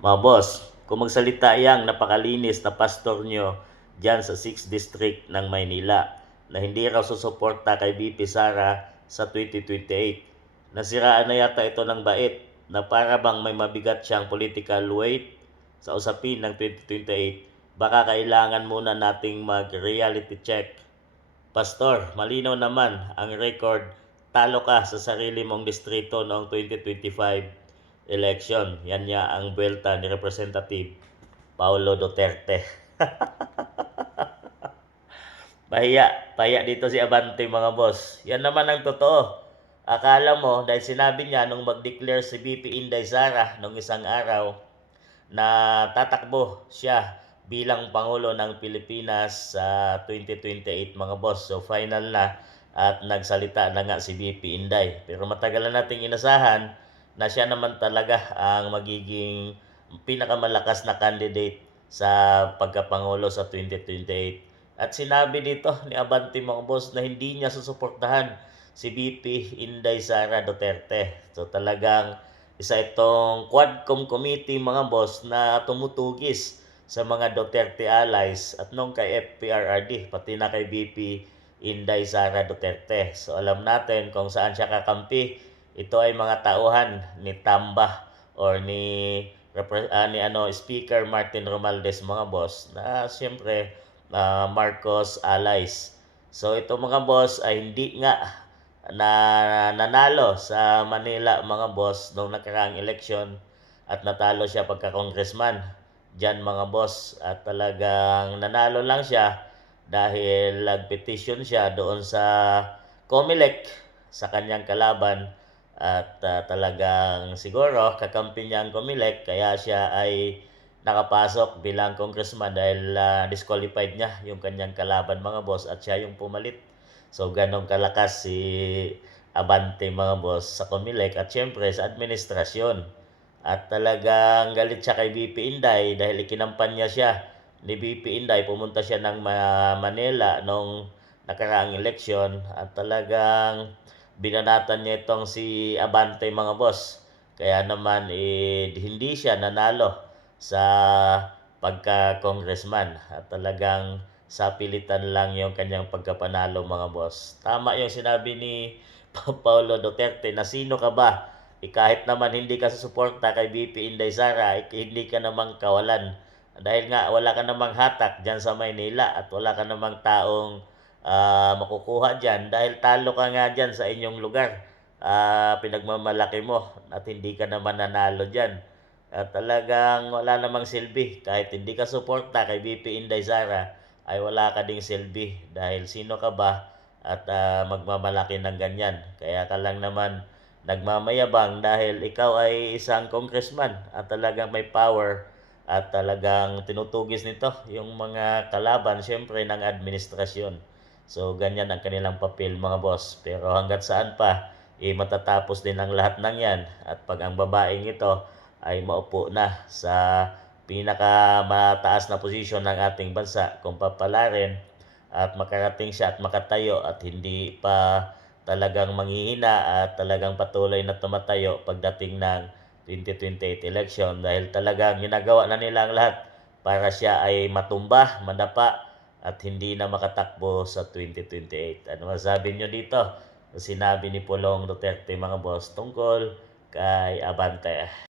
Mga boss, kung magsalita yang napakalinis na pastor nyo dyan sa 6th District ng Maynila na hindi raw susuporta kay VP Sara sa 2028. Nasiraan na yata ito ng bait na para bang may mabigat siyang political weight sa usapin ng 2028. Baka kailangan muna nating mag-reality check. Pastor, malinaw naman ang record, talo ka sa sarili mong distrito noong 2025 election. Yan niya ang buwelta ni Representative Paulo Duterte. Pahiya dito si Abante mga boss. Yan naman ang totoo. Akala mo dahil sinabi niya nung mag-declare si VP Inday Sara nung isang araw na tatakbo siya bilang Pangulo ng Pilipinas sa 2028 mga boss. So final na at nagsalita na nga si VP Inday. Pero matagal na nating inasahan na siya naman talaga ang magiging pinakamalakas na candidate sa pagkapangulo sa 2028. At sinabi dito ni Abante mga boss na hindi niya susuportahan si VP Inday Sara Duterte. So talagang isa itong Quadcom Committee mga boss na tumutugis sa mga Duterte allies at nung kay FPRRD pati na kay VP Inday Sara Duterte. So alam natin kung saan siya kakampi. Ito ay mga tauhan ni Tamba or ni Speaker Martin Romualdez mga boss na siyempre Marcos allies. So ito mga boss ay hindi nga na nanalo sa Manila mga boss noong nakaraang eleksyon at natalo siya pagka-congressman dyan mga boss at talagang nanalo lang siya dahil nag-petition siya doon sa COMELEC sa kanyang kalaban at talagang siguro kakampi niya ang COMELEC kaya siya ay nakapasok bilang congressman dahil disqualified niya yung kanyang kalaban mga boss at siya yung pumalit. So ganong kalakas si Abante mga boss sa COMELEC at syempre sa administrasyon. At talagang galit siya kay VP Inday dahil ikinampanya siya ni VP Inday. Pumunta siya ng Manila nung nakaraang eleksyon at talagang binanatan niya itong si Abante mga boss. Kaya naman hindi siya nanalo sa pagka-congressman at talagang sa pilitan lang yung kanyang pagkapanalo mga boss. Tama yung sinabi ni Paulo Duterte na sino ka ba? Kahit naman hindi ka susuporta kay VP Inday Sara, hindi ka namang kawalan. Dahil nga wala ka namang hatak dyan sa Maynila at wala ka namang taong makukuha dyan dahil talo ka nga dyan sa inyong lugar. Pinagmamalaki mo at hindi ka naman nanalo dyan. At talagang wala namang silbi. Kahit hindi ka suporta kay VP Inday Sara, ay wala ka ding silbi. Dahil sino ka ba at magmamalaki ng ganyan. Kaya ka lang naman nagmamayabang dahil ikaw ay isang congressman at talagang may power at talagang tinutugis nito yung mga kalaban syempre ng administrasyon. So ganyan ang kanilang papel mga boss. Pero hanggat saan pa, matatapos din ang lahat ng yan. At pag ang babaeng ito ay maupo na sa pinakamataas na posisyon ng ating bansa kung papalarin at makarating siya at makatayo at hindi pa talagang manghihina at talagang patuloy na tumatayo pagdating ng 2028 election dahil talagang ginagawa na nila ang lahat para siya ay matumba, madapa at hindi na makatakbo sa 2028. Ano masabi nyo dito? Sinabi ni Pulong Duterte mga boss tungkol kay Abante.